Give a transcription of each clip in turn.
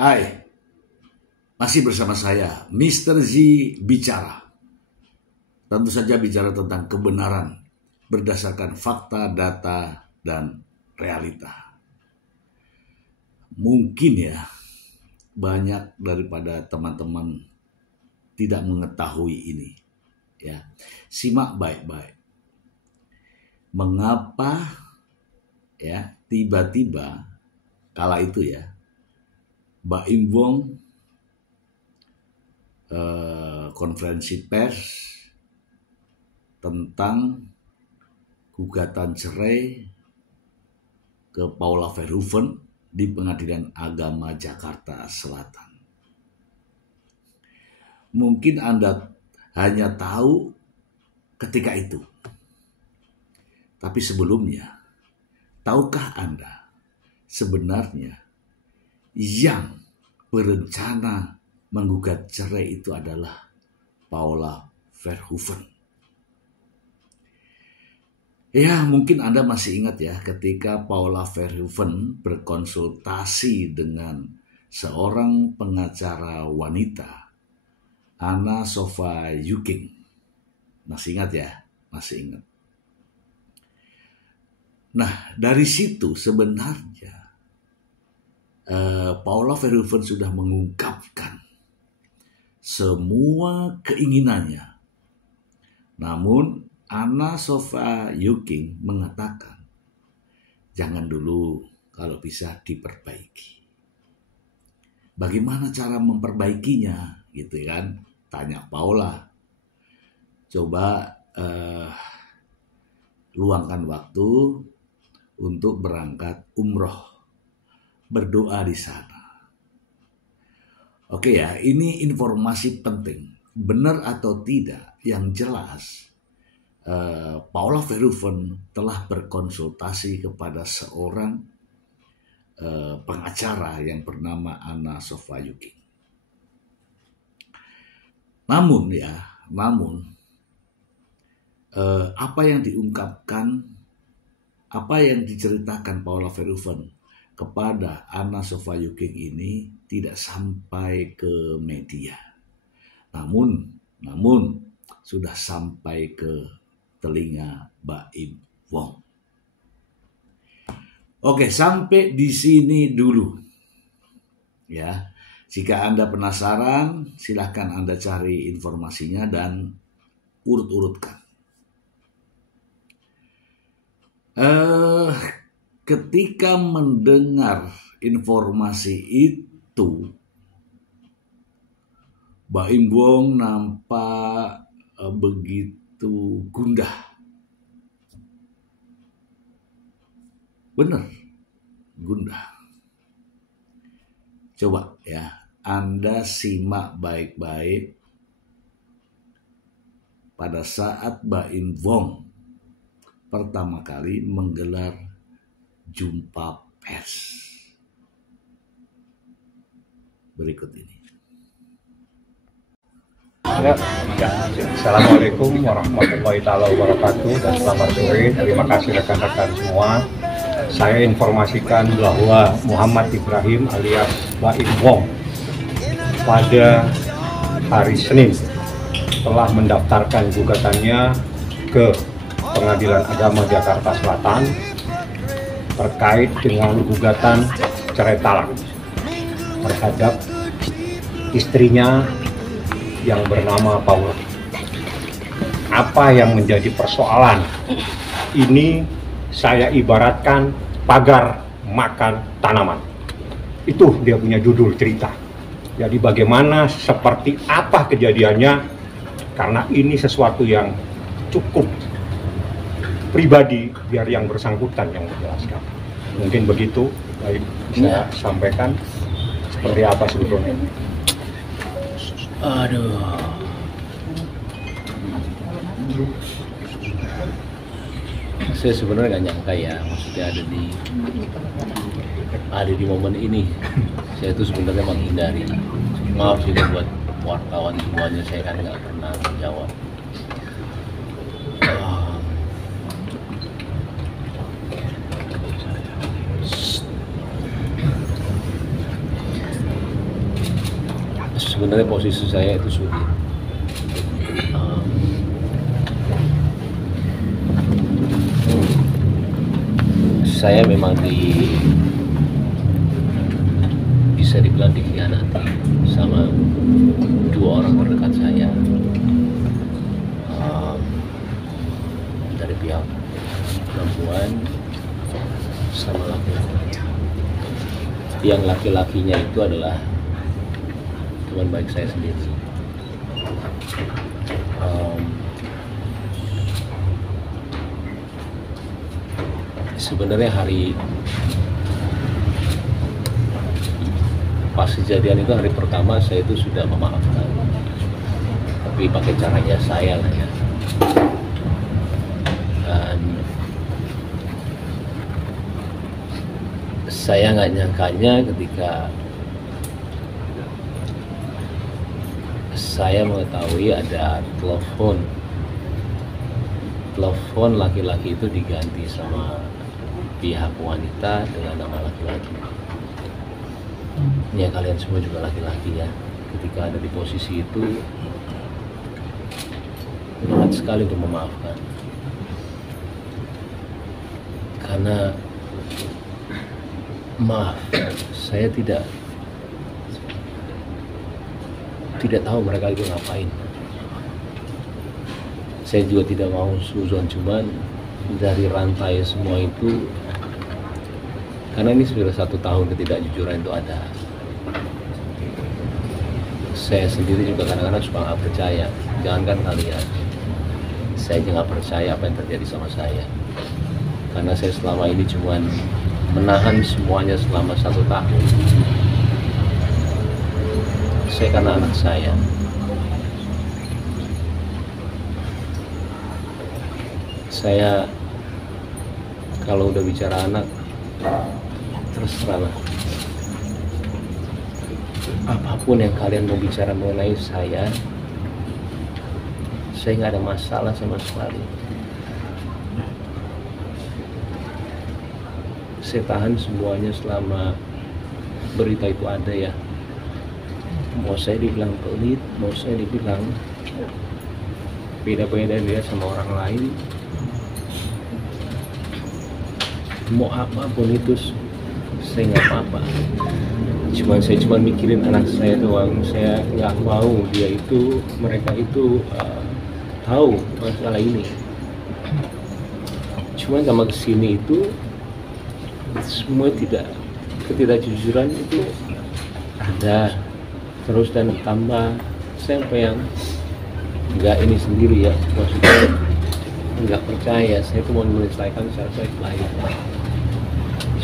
Hai, masih bersama saya, Mr. Z bicara. Tentu saja bicara tentang kebenaran berdasarkan fakta, data, dan realita. Mungkin ya, banyak daripada teman-teman tidak mengetahui ini. Ya, simak baik-baik. Mengapa ya tiba-tiba kala itu ya Baim Wong konferensi pers tentang gugatan cerai ke Paula Verhoeven di Pengadilan Agama Jakarta Selatan. Mungkin Anda hanya tahu ketika itu. Tapi sebelumnya, tahukah Anda sebenarnya yang berencana menggugat cerai itu adalah Paula Verhoeven? Ya, mungkin Anda masih ingat ya ketika Paula Verhoeven berkonsultasi dengan seorang pengacara wanita, Anna Sofia Yuking. Masih ingat ya? Masih ingat. Nah, dari situ sebenarnya Paula Verhoeven sudah mengungkapkan semua keinginannya. Namun Anna Sofia Yuking mengatakan, jangan dulu, kalau bisa diperbaiki. Bagaimana cara memperbaikinya? Gitu kan? Tanya Paula. Coba luangkan waktu untuk berangkat umroh. Berdoa di sana. Oke ya, ini informasi penting. Benar atau tidak, yang jelas Paula Verhoeven telah berkonsultasi kepada seorang pengacara yang bernama Anna Sofia Yuking. Namun apa yang diungkapkan, apa yang diceritakan Paula Verhoeven kepada Anna Sofia Yuking ini tidak sampai ke media. Namun sudah sampai ke telinga Baim Wong. Oke, sampai di sini dulu. Ya, jika Anda penasaran, silahkan Anda cari informasinya dan urut-urutkan. Ketika mendengar informasi itu, Baim Wong nampak begitu gundah. Benar, gundah. Coba ya, Anda simak baik-baik pada saat Baim Wong pertama kali menggelar jumpa pers. Berikut ini. Ya. Assalamualaikum warahmatullahi wabarakatuh dan selamat sore. Terima kasih rekan-rekan semua. Saya informasikan bahwa Muhammad Ibrahim alias Baim Wong pada hari Senin telah mendaftarkan gugatannya ke Pengadilan Agama Jakarta Selatan terkait dengan gugatan cerai talak terhadap istrinya yang bernama Paula. Apa yang menjadi persoalan? Ini saya ibaratkan pagar makan tanaman. Itu dia punya judul cerita. Jadi bagaimana, seperti apa kejadiannya, karena ini sesuatu yang cukup pribadi, biar yang bersangkutan yang menjelaskan. Mungkin begitu, baik bisa sampaikan seperti apa sebetulnya. Aduh. Saya sebenarnya nggak nyangka ya, maksudnya ada di momen ini. Saya itu sebenarnya menghindari. Maaf juga buat wartawan semuanya, saya kan nggak pernah menjawab. sebenarnya posisi saya itu sulit. Saya memang bisa dibilang dikhianati sama dua orang terdekat saya, dari pihak perempuan sama laki-laki. Yang laki-lakinya itu adalah teman baik saya sendiri. Sebenarnya hari pas kejadian itu, hari pertama saya itu sudah memaafkan, tapi pakai caranya saya lah ya. Dan saya nggak nyangkanya ketika saya mengetahui ada telepon laki-laki itu diganti sama pihak wanita dengan nama laki-laki. Ya, kalian semua juga laki-laki ya. Ketika ada di posisi itu, berat sekali untuk memaafkan. Karena maaf, saya tidak tahu mereka itu ngapain. Saya juga tidak mau suzon, cuman dari rantai semua itu, karena ini sudah 1 tahun ketidakjujuran itu ada. Saya sendiri juga kadang-kadang suka nggak percaya, jangankan kalian, saya juga nggak percaya apa yang terjadi sama saya. Karena saya selama ini cuman menahan semuanya selama 1 tahun. Saya karena anak saya. Saya kalau udah bicara anak, terserah lah. Apapun yang kalian mau bicara mengenai saya nggak ada masalah sama sekali. Saya tahan semuanya selama berita itu ada ya. Mau saya dibilang pelit, mau saya dibilang beda-beda dia sama orang lain, mau apapun itu saya nggak apa-apa. Saya cuma mikirin anak saya doang. Saya nggak mau mereka itu tahu masalah ini. Cuma sama kesini itu semua ketidakjujuran itu ada terus dan tambah. Sampai yang nggak ini sendiri ya, maksudnya nggak percaya. Saya tuh mau menyelesaikan secara baik-baik,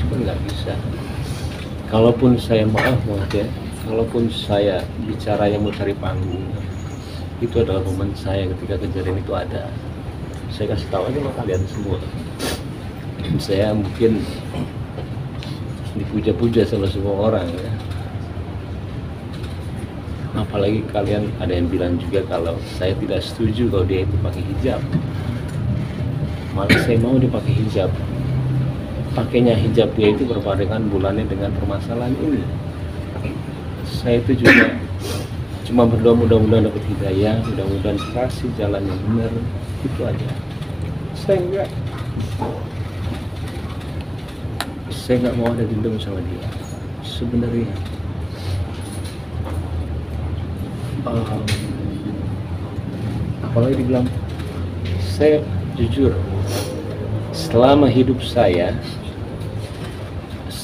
cuma nggak bisa. Kalaupun saya maaf ya, kalaupun saya bicara yang mau cari panggung, itu adalah momen saya ketika kejadian itu ada. Saya kasih tahu aja sama kalian semua. Saya mungkin dipuja-puja sama semua orang ya. Apalagi kalian ada yang bilang juga kalau saya tidak setuju kalau dia itu pakai hijab. Malah saya mau dia pakai hijab. Pakainya hijab dia itu berbarengan bulannya dengan permasalahan ini. Saya itu juga cuma berdoa mudah-mudahan dapat hidayah, mudah-mudahan kasih jalan yang benar, itu aja. Saya nggak mau ada dendam sama dia sebenarnya. Apalagi dibilang, saya jujur selama hidup saya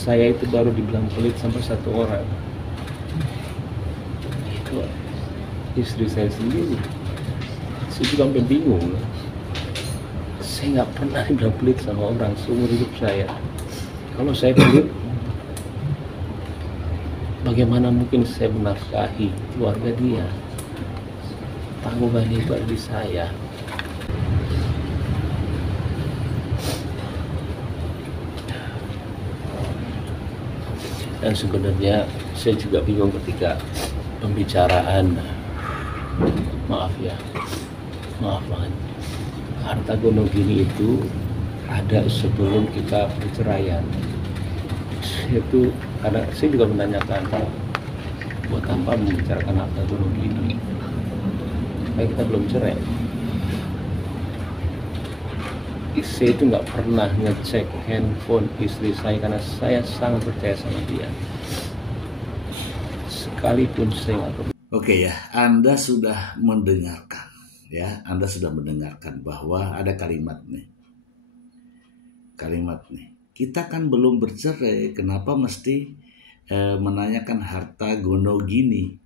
itu baru dibilang pelit sampai 1 orang, itu istri saya sendiri. Saya juga sampai bingung, saya nggak pernah dibilang pelit sama orang seumur hidup saya. Kalau saya pelit, bagaimana mungkin saya menafkahi keluarga dia? Tanggungan itu ada di saya. Dan sebenarnya saya juga bingung ketika pembicaraan, maaf banget, harta gonogini gini itu ada sebelum kita perceraian. Itu karena saya juga menanyakan buat apa membicarakan harta gono gini? Kayak kita belum cerai. Saya itu nggak pernah ngecek handphone istri saya karena saya sangat percaya sama dia. Sekalipun saya nggak perlu. Oke ya, Anda sudah mendengarkan ya, Anda sudah mendengarkan bahwa ada kalimat nih. Kita kan belum bercerai, kenapa mesti menanyakan harta gono gini?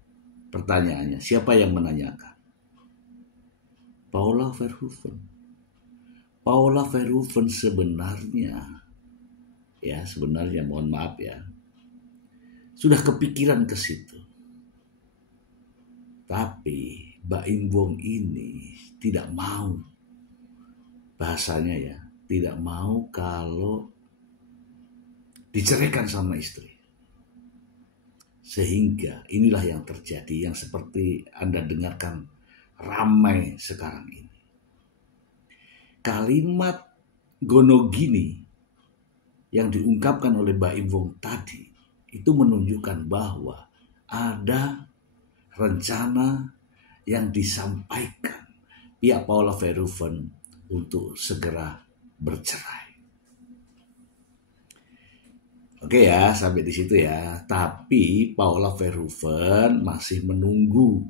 Pertanyaannya, siapa yang menanyakan? Paula Verhoeven. Paula Verhoeven sebenarnya mohon maaf ya, sudah kepikiran ke situ. Tapi Mbak Im Wong ini tidak mau, bahasanya ya, tidak mau kalau diceraikan sama istri. Sehingga inilah yang terjadi, yang seperti Anda dengarkan ramai sekarang ini. Kalimat gono gini yang diungkapkan oleh Mbak Im Wong tadi itu menunjukkan bahwa ada rencana yang disampaikan pihak Paula Verhoeven untuk segera bercerai. Oke ya, sampai di situ ya. Tapi Paula Verhoeven masih menunggu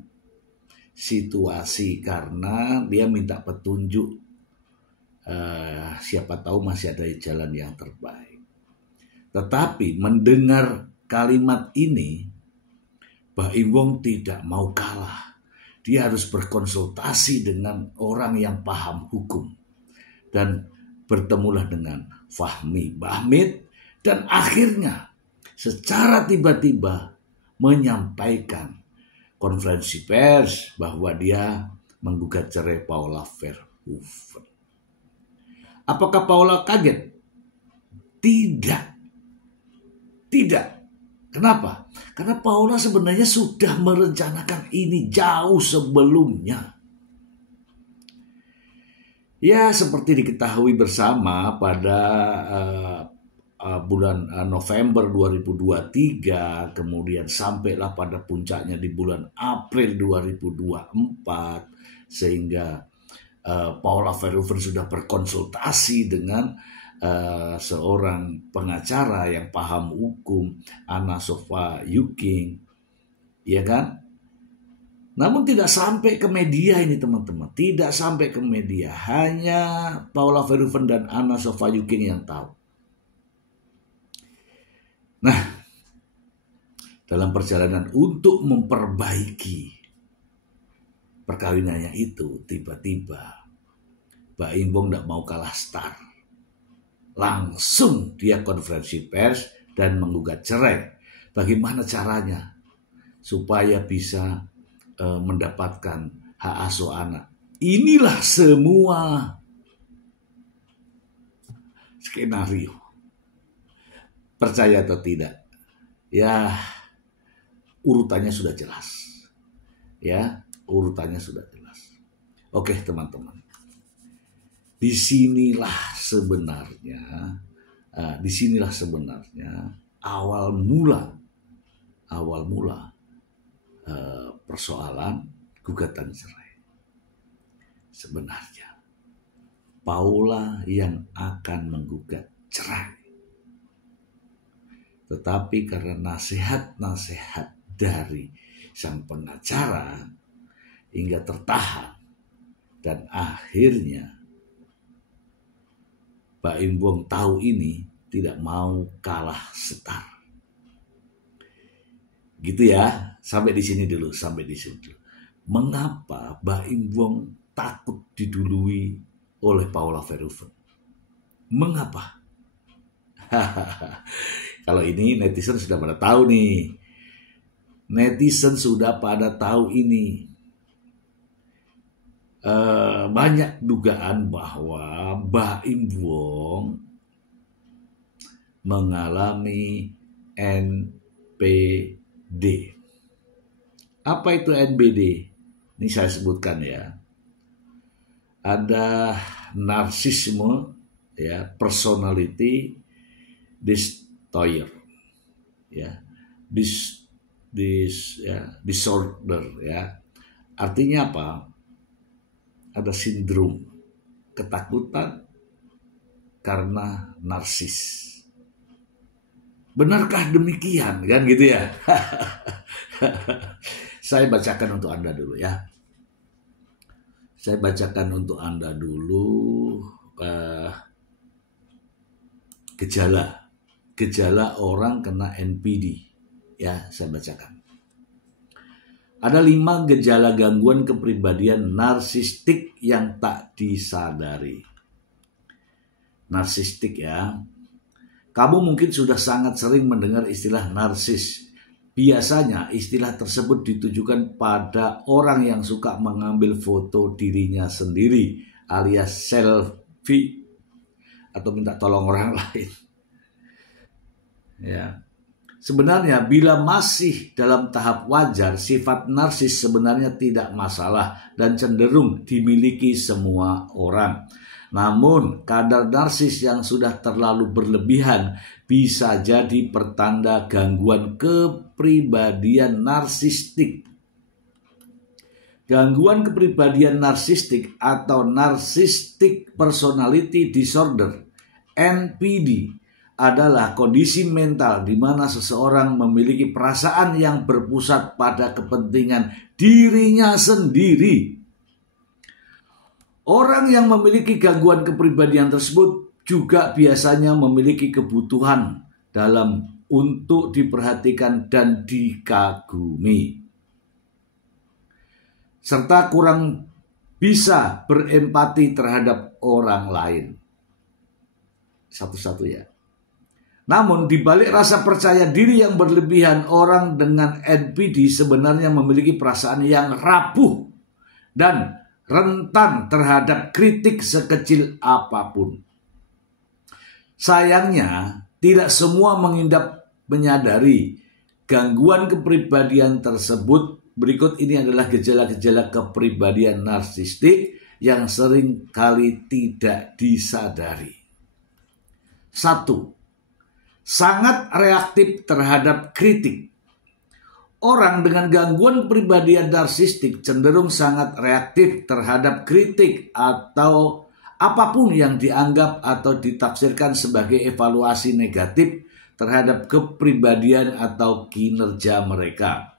situasi karena dia minta petunjuk. Siapa tahu masih ada jalan yang terbaik. Tetapi mendengar kalimat ini, Mbak Im Wong tidak mau kalah. Dia harus berkonsultasi dengan orang yang paham hukum. Dan bertemulah dengan Fahmi Bahmid. Dan akhirnya secara tiba-tiba menyampaikan konferensi pers bahwa dia menggugat cerai Paula Verhoeven. Apakah Paula kaget? Tidak. Kenapa? Karena Paula sebenarnya sudah merencanakan ini jauh sebelumnya. Ya, seperti diketahui bersama pada bulan November 2023, kemudian sampailah pada puncaknya di bulan April 2024, sehingga Paula Verhoeven sudah berkonsultasi dengan seorang pengacara yang paham hukum, Anna Sofa Yuking, ya kan? Namun tidak sampai ke media ini teman-teman, tidak sampai ke media, hanya Paula Verhoeven dan Anna Sofa Yuking yang tahu. Nah, dalam perjalanan untuk memperbaiki perkawinannya itu, tiba-tiba Mbak Im Wong tidak mau kalah start. Langsung dia konferensi pers dan menggugat cerai. Bagaimana caranya supaya bisa mendapatkan hak asuh anak? Inilah semua skenario. Percaya atau tidak? Ya, urutannya sudah jelas. Ya, urutannya sudah jelas. Oke, teman-teman. Disinilah sebenarnya awal mula persoalan gugatan cerai. Sebenarnya Paula yang akan menggugat cerai. Tetapi karena nasihat-nasihat dari sang pengacara hingga tertahan, dan akhirnya Mbak Im Wong tahu ini, tidak mau kalah setar. Gitu ya, sampai di sini dulu. Mengapa Mbak Im Wong takut didului oleh Paula Verhoeven? Mengapa? Kalau ini netizen sudah pada tahu nih. Banyak dugaan bahwa Mbak Im Wong mengalami NPD. Apa itu NPD? Ini saya sebutkan ya. Ada narsisme, ya, personality disorder, ya, disorder ya. Artinya apa? Ada sindrom ketakutan karena narsis. Benarkah demikian kan gitu ya? Saya bacakan untuk Anda dulu ya. Saya bacakan untuk Anda dulu gejala orang kena NPD. Ya, saya bacakan. Ada 5 gejala gangguan kepribadian narsistik yang tak disadari. Narsistik ya. Kamu mungkin sudah sangat sering mendengar istilah narsis. Biasanya istilah tersebut ditujukan pada orang yang suka mengambil foto dirinya sendiri alias selfie atau minta tolong orang lain. Ya. Sebenarnya bila masih dalam tahap wajar, sifat narsis sebenarnya tidak masalah dan cenderung dimiliki semua orang. Namun kadar narsis yang sudah terlalu berlebihan bisa jadi pertanda gangguan kepribadian narsistik. Gangguan kepribadian narsistik atau Narcissistic Personality Disorder (NPD) adalah kondisi mental di mana seseorang memiliki perasaan yang berpusat pada kepentingan dirinya sendiri. Orang yang memiliki gangguan kepribadian tersebut juga biasanya memiliki kebutuhan untuk diperhatikan dan dikagumi, serta kurang bisa berempati terhadap orang lain. Satu-satu ya. Namun di balik rasa percaya diri yang berlebihan, orang dengan NPD sebenarnya memiliki perasaan yang rapuh dan rentan terhadap kritik sekecil apapun. Sayangnya, tidak semua menyadari gangguan kepribadian tersebut. Berikut ini adalah gejala-gejala kepribadian narsistik yang sering kali tidak disadari. 1. Sangat reaktif terhadap kritik. Orang dengan gangguan kepribadian narsistik cenderung sangat reaktif terhadap kritik atau apapun yang dianggap atau ditafsirkan sebagai evaluasi negatif terhadap kepribadian atau kinerja mereka.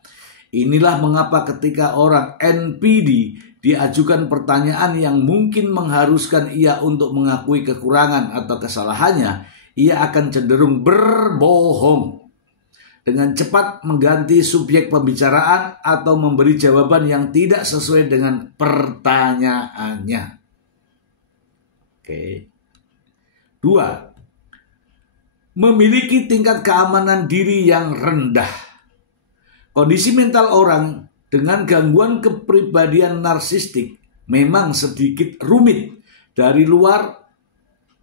Inilah mengapa ketika orang NPD diajukan pertanyaan yang mungkin mengharuskan ia untuk mengakui kekurangan atau kesalahannya, ia akan cenderung berbohong, dengan cepat mengganti subjek pembicaraan atau memberi jawaban yang tidak sesuai dengan pertanyaannya. Oke. 2. Memiliki tingkat keamanan diri yang rendah. Kondisi mental orang dengan gangguan kepribadian narsistik memang sedikit rumit. Dari luar,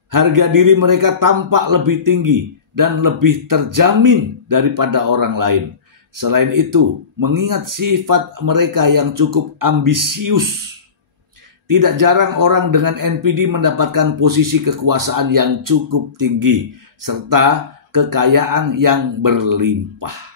harga diri mereka tampak lebih tinggi dan lebih terjamin daripada orang lain. Selain itu, mengingat sifat mereka yang cukup ambisius, tidak jarang orang dengan NPD mendapatkan posisi kekuasaan yang cukup tinggi serta kekayaan yang berlimpah.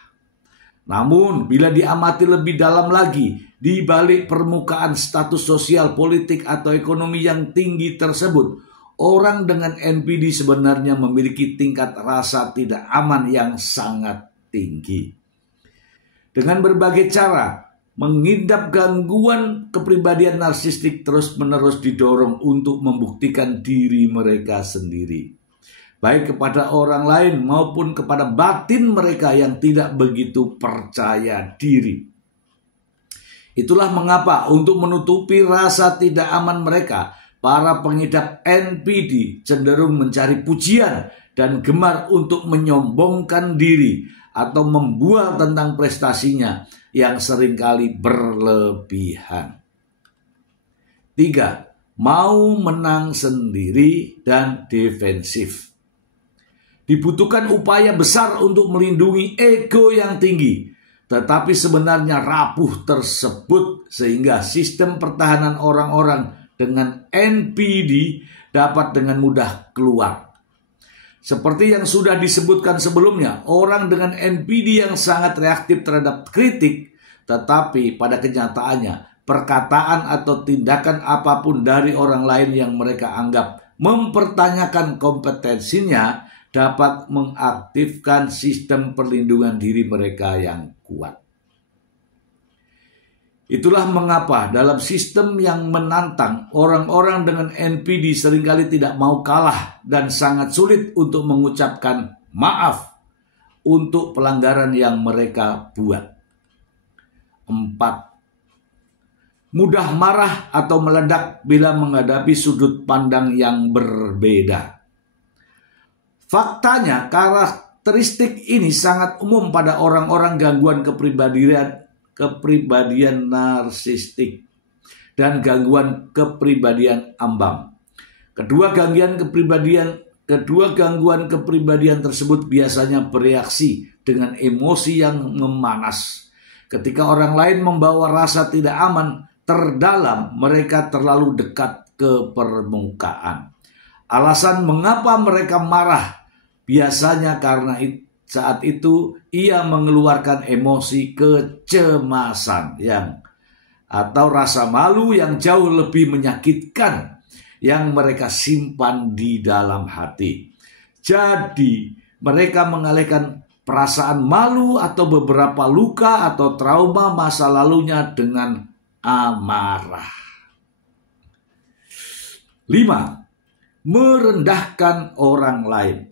Namun, bila diamati lebih dalam lagi, di balik permukaan status sosial, politik, atau ekonomi yang tinggi tersebut, orang dengan NPD sebenarnya memiliki tingkat rasa tidak aman yang sangat tinggi. Dengan berbagai cara, mengidap gangguan kepribadian narsistik terus-menerus didorong untuk membuktikan diri mereka sendiri, baik kepada orang lain maupun kepada batin mereka yang tidak begitu percaya diri. Itulah mengapa untuk menutupi rasa tidak aman mereka, para pengidap NPD cenderung mencari pujian dan gemar untuk menyombongkan diri atau membual tentang prestasinya yang seringkali berlebihan. 3. Mau menang sendiri dan defensif. Dibutuhkan upaya besar untuk melindungi ego yang tinggi, tetapi sebenarnya rapuh tersebut sehingga sistem pertahanan orang-orang dengan NPD dapat dengan mudah keluar. Seperti yang sudah disebutkan sebelumnya, orang dengan NPD yang sangat reaktif terhadap kritik, tetapi pada kenyataannya perkataan atau tindakan apapun dari orang lain yang mereka anggap mempertanyakan kompetensinya dapat mengaktifkan sistem perlindungan diri mereka yang kuat. Itulah mengapa dalam sistem yang menantang, orang-orang dengan NPD seringkali tidak mau kalah dan sangat sulit untuk mengucapkan maaf untuk pelanggaran yang mereka buat. 4. Mudah marah atau meledak bila menghadapi sudut pandang yang berbeda. Faktanya, karakteristik ini sangat umum pada orang-orang gangguan kepribadian narsistik dan gangguan kepribadian ambang. Kedua gangguan kepribadian tersebut biasanya bereaksi dengan emosi yang memanas. Ketika orang lain membawa rasa tidak aman terdalam, mereka terlalu dekat ke permukaan. Alasan mengapa mereka marah biasanya karena saat itu ia mengeluarkan emosi kecemasan atau rasa malu yang jauh lebih menyakitkan yang mereka simpan di dalam hati. Jadi mereka mengalihkan perasaan malu atau beberapa luka atau trauma masa lalunya dengan amarah. 5. Merendahkan orang lain.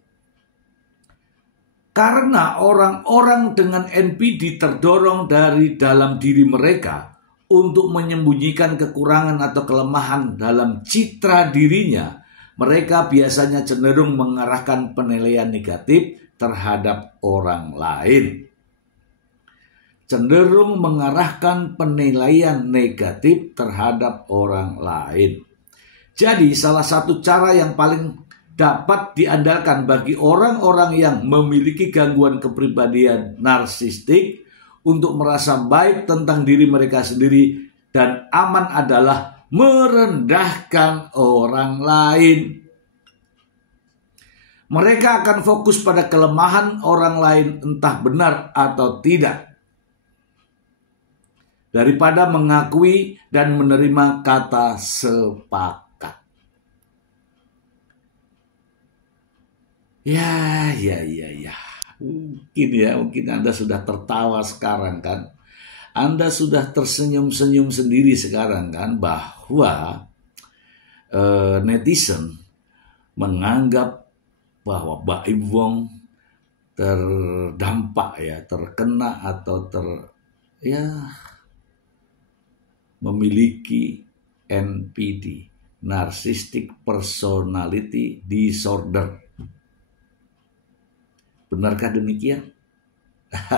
Karena orang-orang dengan NPD terdorong dari dalam diri mereka untuk menyembunyikan kekurangan atau kelemahan dalam citra dirinya, mereka biasanya cenderung mengarahkan penilaian negatif terhadap orang lain. Cenderung mengarahkan penilaian negatif terhadap orang lain. Jadi salah satu cara yang paling dapat diandalkan bagi orang-orang yang memiliki gangguan kepribadian narsistik untuk merasa baik tentang diri mereka sendiri dan aman adalah merendahkan orang lain. Mereka akan fokus pada kelemahan orang lain entah benar atau tidak, daripada mengakui dan menerima kata sepakat. Ya. Mungkin Anda sudah tertawa sekarang kan. Anda sudah tersenyum-senyum sendiri sekarang kan bahwa netizen menganggap bahwa Baim Wong terdampak terkena atau memiliki NPD, Narcissistic Personality Disorder. Benarkah demikian?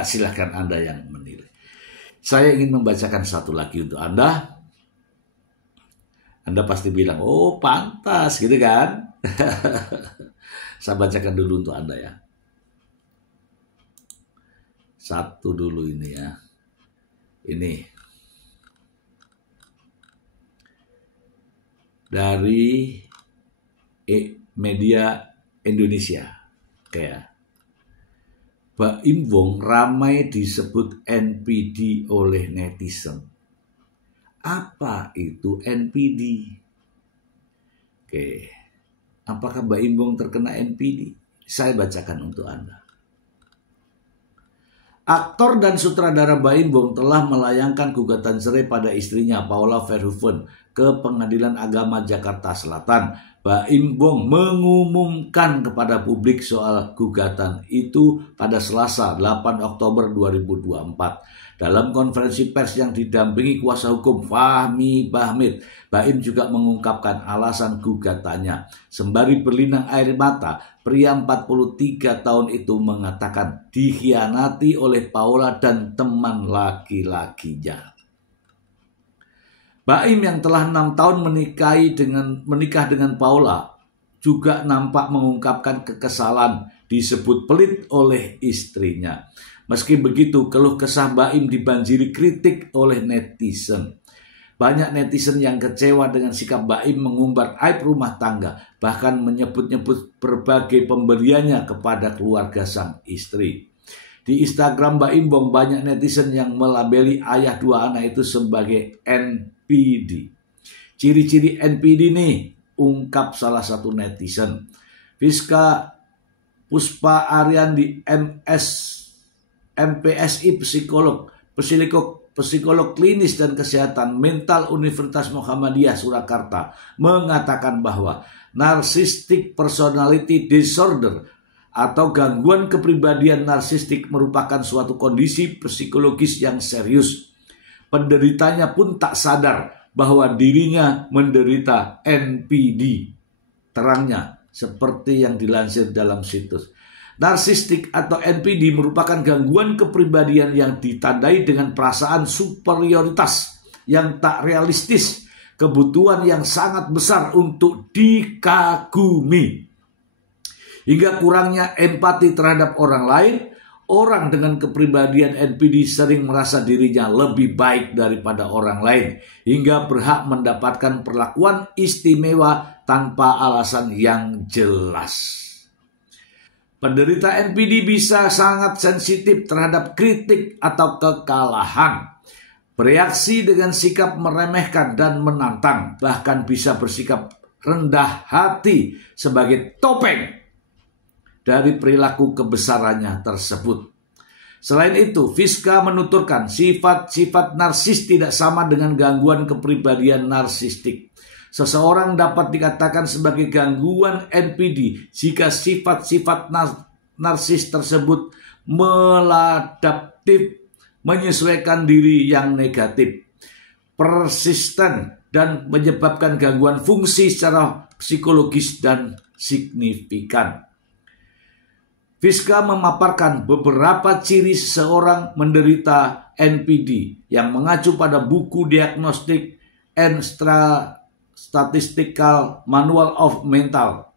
Silakan Anda yang menilai. Saya ingin membacakan satu lagi untuk Anda. Anda pasti bilang, oh pantas gitu kan? Saya bacakan dulu untuk Anda ya. Satu dulu ini ya. Ini. Dari Media Indonesia. Kayak Baim Wong ramai disebut NPD oleh netizen. Apa itu NPD? Apakah Baim Wong terkena NPD? Saya bacakan untuk Anda. Aktor dan sutradara Baim Wong telah melayangkan gugatan cerai pada istrinya Paula Verhoeven ke Pengadilan Agama Jakarta Selatan. Baim Wong mengumumkan kepada publik soal gugatan itu pada Selasa 8 Oktober 2024. Dalam konferensi pers yang didampingi kuasa hukum Fahmi Bahmid, Baim juga mengungkapkan alasan gugatannya. Sembari berlinang air mata, pria 43 tahun itu mengatakan dikhianati oleh Paula dan teman laki-lakinya. Baim yang telah 6 tahun menikah dengan Paula juga nampak mengungkapkan kekesalan disebut pelit oleh istrinya. Meski begitu, keluh kesah Baim dibanjiri kritik oleh netizen. Banyak netizen yang kecewa dengan sikap Baim mengumbar aib rumah tangga, bahkan menyebut-nyebut berbagai pemberiannya kepada keluarga sang istri. Di Instagram Baim Bong banyak netizen yang melabeli ayah dua anak itu sebagai NPD. Ciri-ciri NPD nih, ungkap salah satu netizen. Fiska Puspa Ariandi MPSI psikolog klinis dan kesehatan mental Universitas Muhammadiyah Surakarta mengatakan bahwa narcissistic personality disorder atau gangguan kepribadian narsistik merupakan suatu kondisi psikologis yang serius. Penderitanya pun tak sadar bahwa dirinya menderita NPD. Terangnya seperti yang dilansir dalam situs. Narsistik atau NPD merupakan gangguan kepribadian yang ditandai dengan perasaan superioritas yang tak realistis, kebutuhan yang sangat besar untuk dikagumi, hingga kurangnya empati terhadap orang lain. Orang dengan kepribadian NPD sering merasa dirinya lebih baik daripada orang lain, hingga berhak mendapatkan perlakuan istimewa tanpa alasan yang jelas. Penderita NPD bisa sangat sensitif terhadap kritik atau kekalahan, bereaksi dengan sikap meremehkan dan menantang, bahkan bisa bersikap rendah hati sebagai topeng dari perilaku kebesarannya tersebut. Selain itu, Fiska menuturkan sifat-sifat narsis tidak sama dengan gangguan kepribadian narsistik. Seseorang dapat dikatakan sebagai gangguan NPD jika sifat-sifat narsis tersebut maladaptif, menyesuaikan diri yang negatif, persisten, dan menyebabkan gangguan fungsi secara psikologis dan signifikan. Fiska memaparkan beberapa ciri seseorang menderita NPD yang mengacu pada buku diagnostik and Statistical Manual of Mental.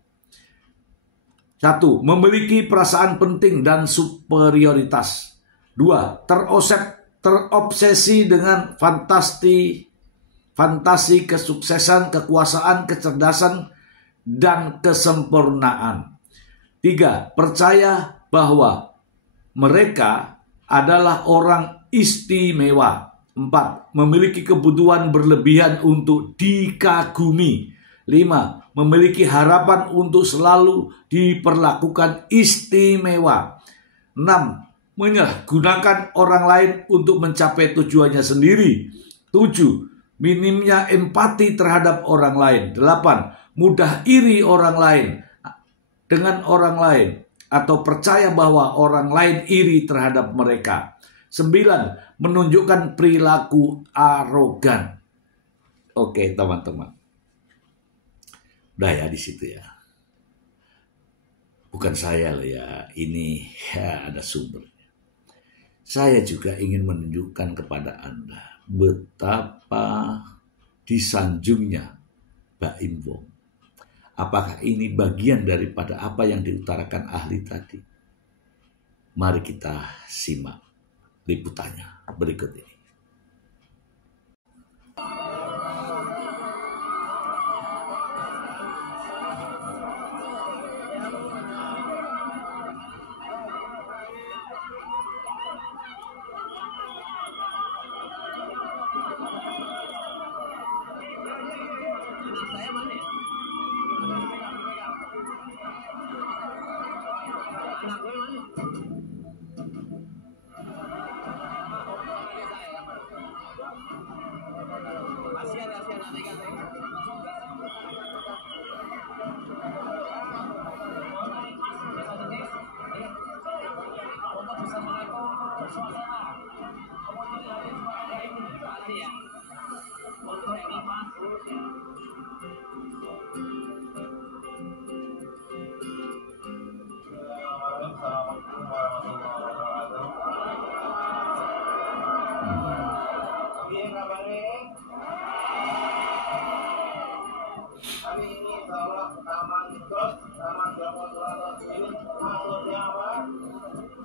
1. Memiliki perasaan penting dan superioritas. 2. Terobsesi dengan fantasi kesuksesan, kekuasaan, kecerdasan, dan kesempurnaan. 3. Percaya bahwa mereka adalah orang istimewa. 4. Memiliki kebutuhan berlebihan untuk dikagumi. 5. Memiliki harapan untuk selalu diperlakukan istimewa. 6. Menyalahgunakan orang lain untuk mencapai tujuannya sendiri. 7. Minimnya empati terhadap orang lain. 8. Mudah iri orang lain dengan orang lain atau percaya bahwa orang lain iri terhadap mereka. 9. Menunjukkan perilaku arogan. Oke, teman-teman. Udah ya di situ ya. Bukan saya loh ya, ini ya ada sumbernya. Saya juga ingin menunjukkan kepada Anda betapa disanjungnya Baim Bong. Apakah ini bagian daripada apa yang diutarakan ahli tadi? Mari kita simak liputannya berikut ini.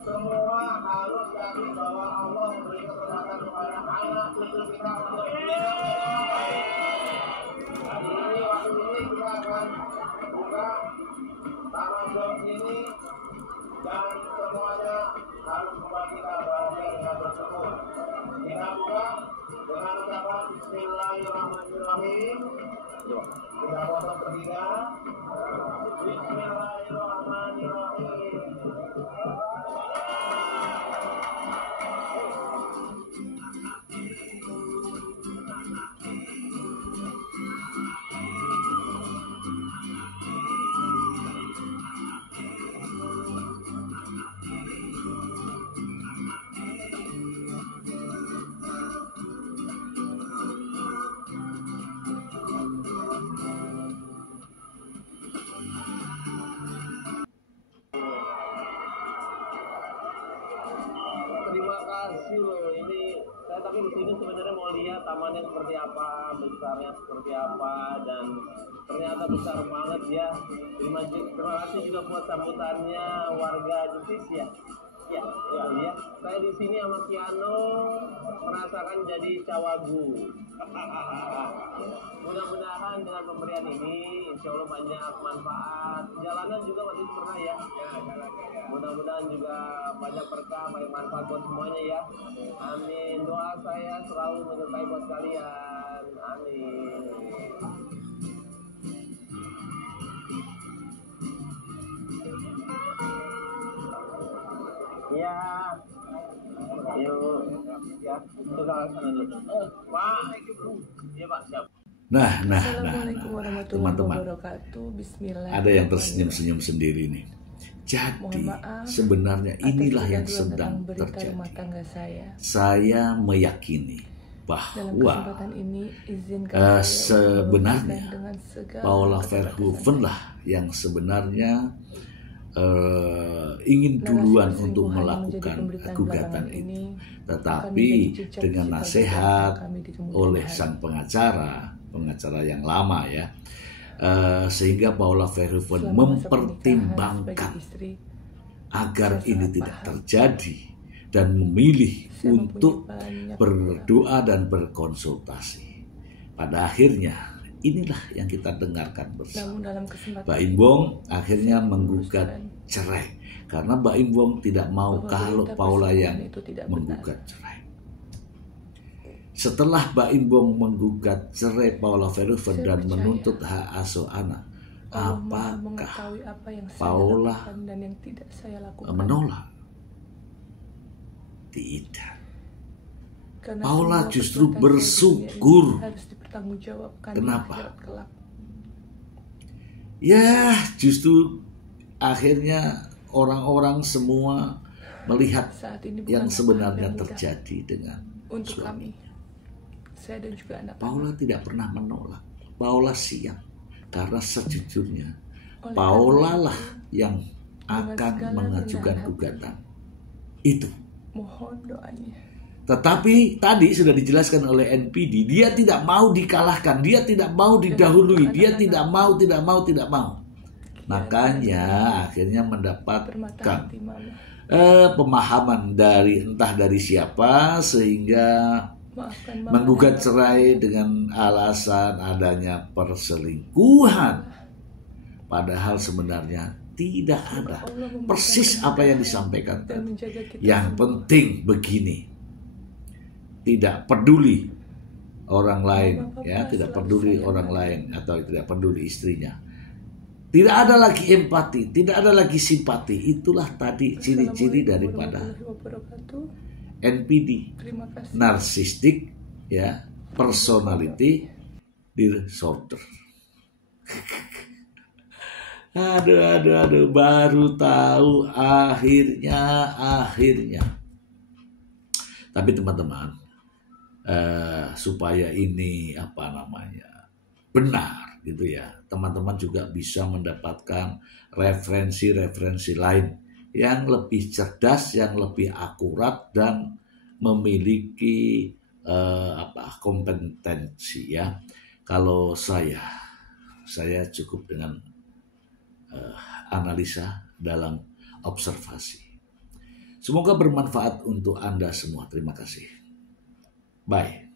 Semua harus yakin bahwa Allah memberi kesempatan kepada anak cucu kita untuk dan semuanya harus membagikan bahagia dengan bersyukur. Kita buka dengan ucapan Bismillahirrahmanirrahim. Kita foto bertiga. Bismillahirrahmanirrahim. Terima kasih loh. Ini saya tapi di sini sebenarnya mau lihat tamannya seperti apa, besarnya seperti apa, dan ternyata besar banget ya. Terima kasih juga buat sambutannya warga Jusis ya. Ya. Saya di sini sama Kiano merasakan jadi cawagu. Mudah-mudahan dengan pemberian ini, insya Allah banyak manfaat. Jalanan juga masih pernah ya. Mudah-mudahan juga banyak berkah, banyak manfaat buat semuanya ya. Amin. Doa saya selalu menyertai buat kalian. Amin. Ya, yuk, ya, kita sana dulu. Pak, iya Pak, siap. Nah, Assalamualaikum warahmatullahi teman-teman, wabarakatuh. Bismillah. ada yang tersenyum-senyum sendiri nih. Jadi Mohon maaf sebenarnya atas inilah yang kegaduhan sedang tentang berita terjadi. rumah tangga saya. Saya meyakini Dalam bahwa kesempatan ini izinkan saya untuk sebenarnya meluruskan dengan segala Paula keterbatasan Verhoeven saya. lah yang sebenarnya ingin duluan Narasi untuk perselingkuhan yang menjadi melakukan pemberitaan gugatan belakangan itu. ini Tetapi akan menjadi jejak dengan digital nasihat perjalanan kami di kemudian oleh hari. sang pengacara yang lama ya, sehingga Paula Verhoeven Selama masa pernikahan mempertimbangkan sebagai istri, agar saya ini sangat tidak paham. terjadi dan memilih Saya untuk mempunyai banyak berdoa dan berkonsultasi. Pada akhirnya inilah yang kita dengarkan bersama. Namun dalam kesempatan Mbak Imbong akhirnya saya menggugat meluruskan cerai karena Mbak Imbong tidak mau bahwa kalau berita Paula perselingkuhan yang itu tidak benar. menggugat cerai. Setelah Mbak Imbong menggugat cerai Paula Verhoeven Saya dan percaya menuntut hak asuh anak, Allah Maha apakah mengetahui apa yang saya Paula lakukan dan yang tidak saya lakukan. menolak? Tidak. Karena Paula semua justru perbuatan saya di bersyukur. dunia ini harus dipertanggungjawabkan di Kenapa? akhirat kelak. Ya, justru akhirnya orang-orang semua melihat Saat ini bukan yang hal sebenarnya yang mudah terjadi dengan untuk suami. kami, saya dan juga anak Paula tidak pernah menolak. Paula siap karena sejujurnya Oleh Paula karena lah yang dengan akan segala mengajukan rendahan hati, gugatan itu. mohon doanya. Tetapi tadi sudah dijelaskan oleh NPD, dia tidak mau dikalahkan, dia tidak mau didahului, dia tidak mau. Makanya akhirnya Permata mendapatkan hati mama, pemahaman entah dari siapa sehingga maafkan mama menggugat dan cerai dengan alasan adanya perselingkuhan. Padahal sebenarnya tidak ada. Allah memberikan Persis apa yang kemudahan disampaikan dan tadi. menjaga kita Yang semua. penting begini, tidak peduli orang lain, ya, tidak peduli orang lain atau tidak peduli istrinya. Tidak ada lagi empati, tidak ada lagi simpati. Itulah tadi ciri-ciri Assalamualaikum daripada warahmatullahi wabarakatuh. NPD, Terima kasih. narcissistic, ya, personality disorder. Aduh, baru tahu akhirnya. Tapi teman-teman, supaya ini benar gitu ya, teman-teman juga bisa mendapatkan referensi lain yang lebih cerdas, yang lebih akurat dan memiliki kompetensi ya. Kalau saya cukup dengan analisa dalam observasi. Semoga bermanfaat untuk Anda semua. Terima kasih. Bye.